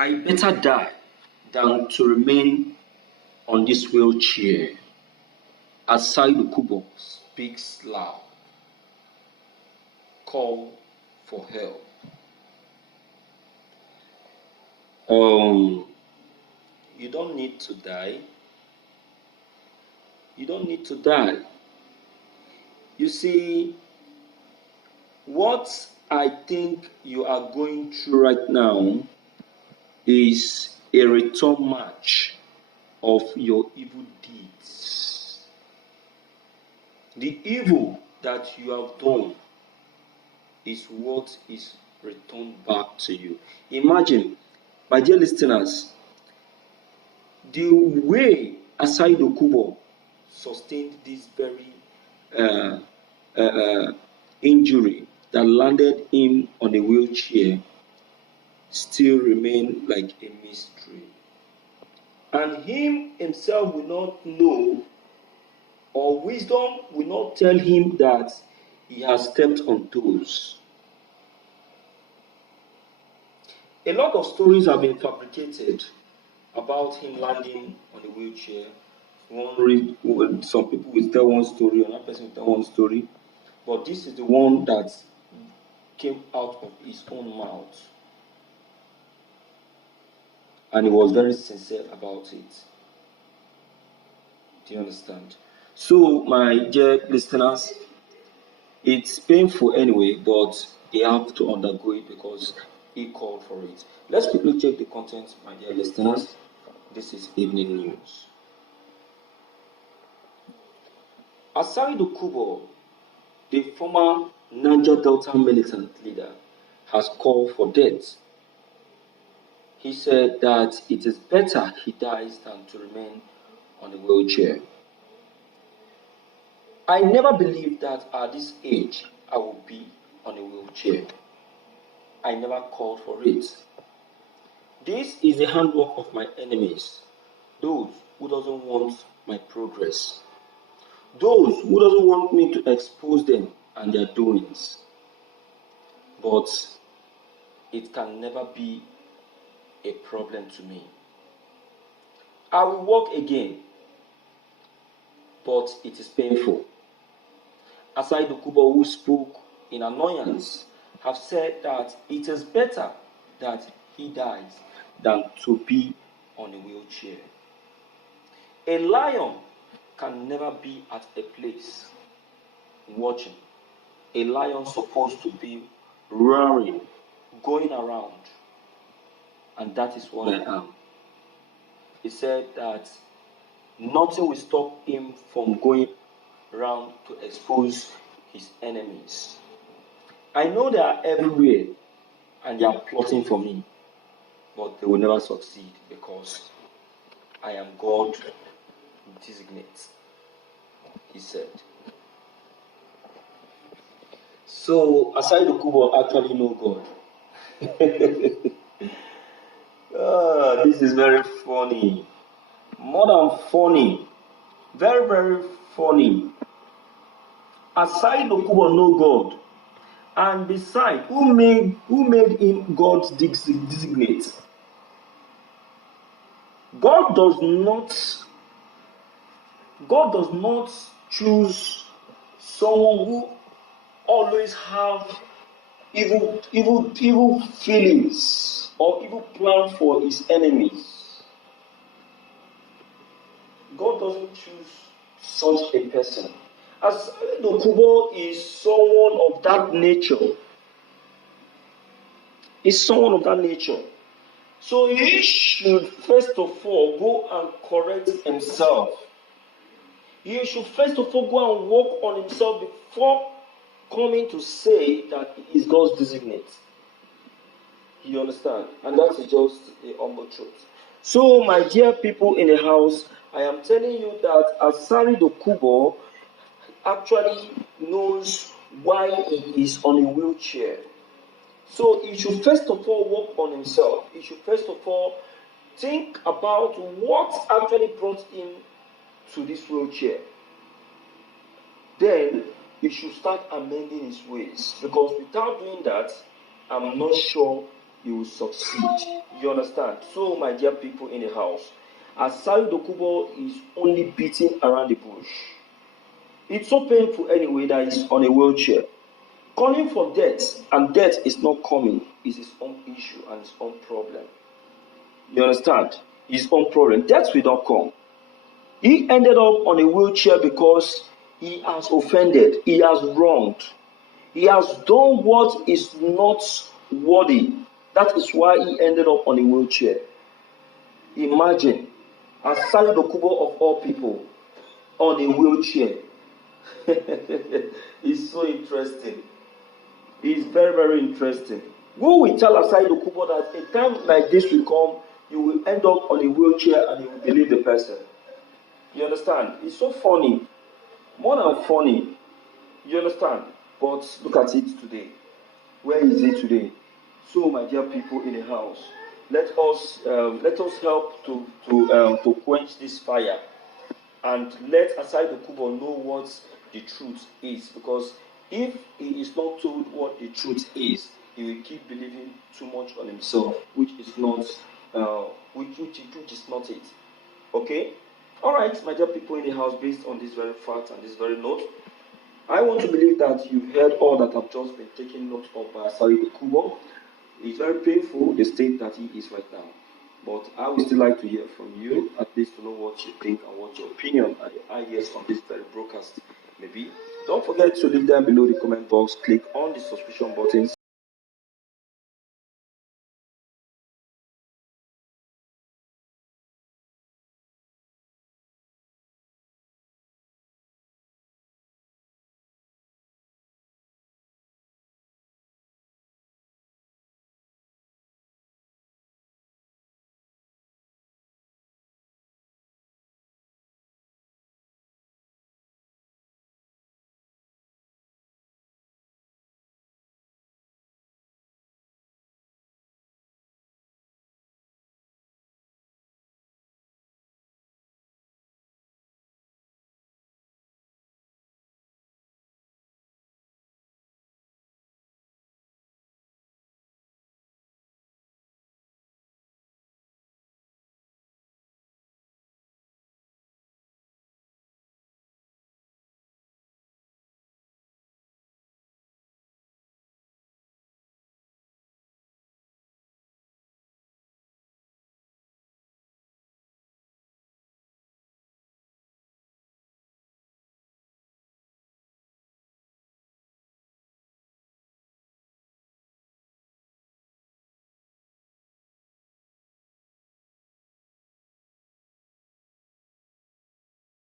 I better die than to remain on this wheelchair. Asari Dokubo speaks loud. Call for help. You don't need to die. You don't need to die. You see, what I think you are going through right now is a return match of your evil deeds. The evil that you have done is what is returned back to you. Imagine, my dear listeners, the way Asari Dokubo sustained this very injury that landed him on a wheelchair still remain like a mystery. And him himself will not know, or wisdom will not tell him that he has stepped on toes. A lot of stories have been fabricated about him landing on a wheelchair. Some people will tell one story, another person will tell one story, but this is the one that came out of his own mouth, and he was very sincere about it. Do you understand? So, my dear listeners, it's painful anyway, but they have to undergo it because he called for it. Let's quickly check the content, my dear listeners. This is evening news. Asari Dokubo, the former Niger Delta militant leader, has called for death. He said that it is better he dies than to remain on a wheelchair. I never believed that at this age I would be on a wheelchair. I never called for it. This is the handwork of my enemies, those who doesn't want my progress, those who doesn't want me to expose them and their doings. But it can never be a problem to me. I will walk again, but it is painful. Asari Dokubo, who spoke in annoyance, have said that it is better that he dies than to be on a wheelchair. A lion can never be at a place watching. A lion is supposed to be roaring, going around, and that is what I am. He said that nothing will stop him from going around to expose his enemies. I know they are everywhere and they are plotting for me, but they will never succeed because I am God designate, he said. So Asari Dokubo actually know God. This is very funny. More than funny. Very, very funny. Asari Dokubo know God. And besides, who made him God's designate? God does not choose someone who always have evil feelings or evil plan for his enemies. God doesn't choose such a person. As Dokubo is someone of that nature. Is someone of that nature. So he should first of all go and correct himself. He should first of all go and work on himself before coming to say that he is God's designate. You understand? And that is just the humble truth. So, my dear people in the house, I am telling you that Asari Dokubo actually knows why he is on a wheelchair. So he should first of all work on himself. He should first of all think about what actually brought him to this wheelchair. Then he should start amending his ways. Because without doing that, I'm not sure he will succeed. You understand? So, my dear people in the house, Asari Dokubo is only beating around the bush. It's so painful anyway that he's on a wheelchair. Calling for death, and death is not coming, is his own issue and his own problem. You understand? His own problem. Death will not come. He ended up on a wheelchair because he has offended, he has wronged, he has done what is not worthy. That is why he ended up on a wheelchair. Imagine, Asari Dokubo of all people on a wheelchair. It's so interesting. It's very, very interesting. Who will tell Asari Dokubo that a time like this will come, you will end up on a wheelchair and you will believe the person? You understand? It's so funny. More than funny. You understand? But look at it today. Where is it today? So, my dear people in the house, let us help to quench this fire, and let Asari Dokubo know what the truth is. Because if he is not told what the truth is, he will keep believing too much on himself, which is not it. Okay. All right, my dear people in the house, based on this very fact and this very note, I want to believe that you've heard all that I've just been taking note of by Asari Dokubo. It's very painful, the state that he is right now. But I would still like to hear from you, at least to know what you think and what your opinion and your ideas on this very broadcast may be. Don't forget to leave them below the comment box. Click on the subscription button.